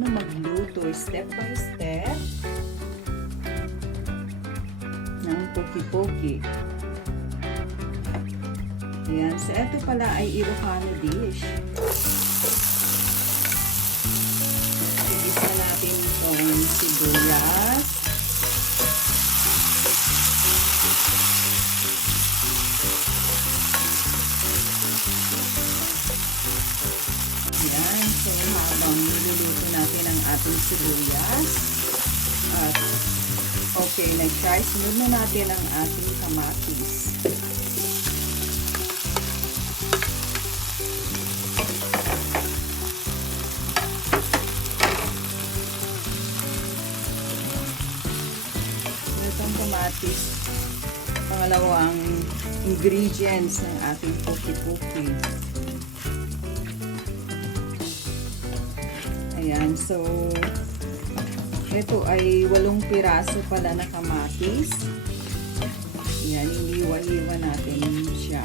paano magluto step by step ng poki-poki. Ayan. So, ito pala ay Ilocano dish. Igisa natin itong sibuyas. Ayan. So, habang niluluto natin ang ating sibuyas at okay na siya, sunod na natin ang ating kamatis. Itong kamatis, pangalawang ingredients ng ating poki-poki. Ayan, so ito ay 8 piraso pala na kamatis. Ayan, iniwa-iwa natin siya.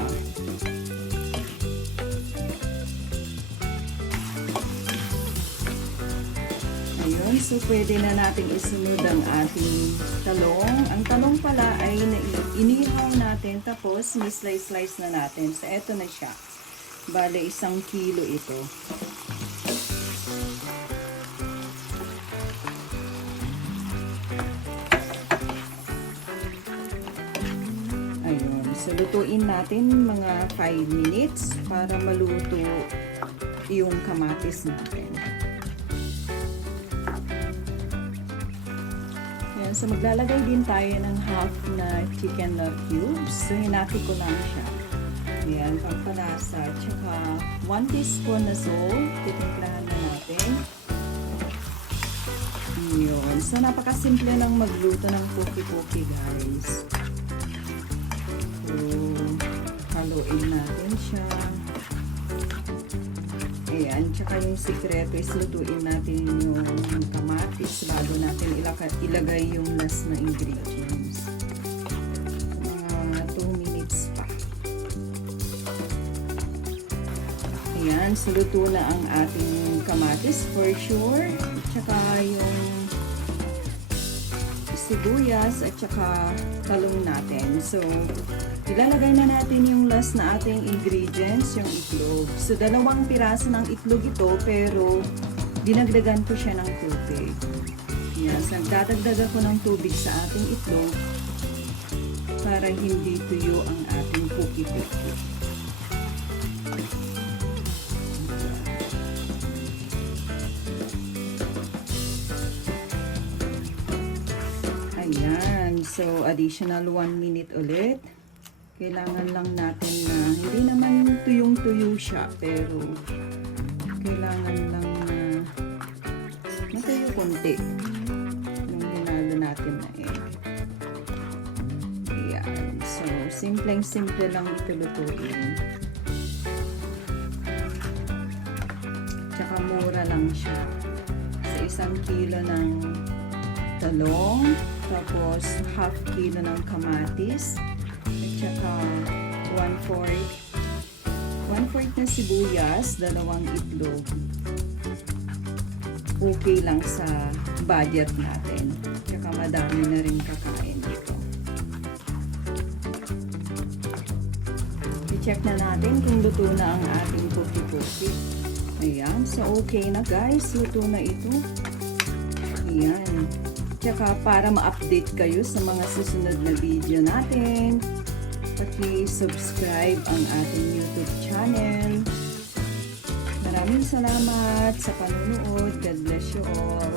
Ayun, so pwede na natin isunod ang ating talong. Ang talong pala ay inihaw natin, tapos ni-slice na natin. So, eto na siya. Bale, 1 kilo ito. Ayun, so lutuin natin mga 5 minutes para maluto yung kamatis natin. So, maglalagay din tayo ng half na chicken cubes. So, hinati ko lang siya. Ayan, pampalasa. Tsaka 1 teaspoon na salt. Titimplahan na natin. Yun. So, napakasimple lang magluto ng poki-poki, guys. So, haluin natin siya. Ayan, tsaka yung sikreto is lutuin natin yung kamatis bago natin ilagay yung last na ingredients. Mga 2 minutes pa. Ayan, so luto na ang ating kamatis for sure. Tsaka yung sibuyas at tsaka talong natin. So, ilalagay na natin yung last na ating ingredients, yung itlog. So, 2 piraso ng itlog ito, pero dinagdagan ko siya ng tubig. Yes, nagdadagdag ako ng tubig sa ating itlog para hindi tuyo ang ating poki-poki. Ayan, so additional 1 minute ulit. Kailangan lang natin na, hindi naman tuyong-tuyo siya, pero kailangan lang na matuyo konti yung hinalo natin na egg. Ayan, so simpleng-simple lang ito lutuin. Tsaka mura lang siya. Sa 1 kilo ng talong, tapos half kilo ng kamatis, at saka 1/4 na sibuyas, 2 itlog. Okay lang sa budget natin. Tsaka madami na rin kakain dito. I-check na natin kung luto na ang ating poki-poki. Ayan, so okay na guys, luto na ito. Ayan. Tsaka para ma-update kayo sa mga susunod na video natin, paki-subscribe ang ating YouTube channel. Maraming salamat sa panonood. God bless you all.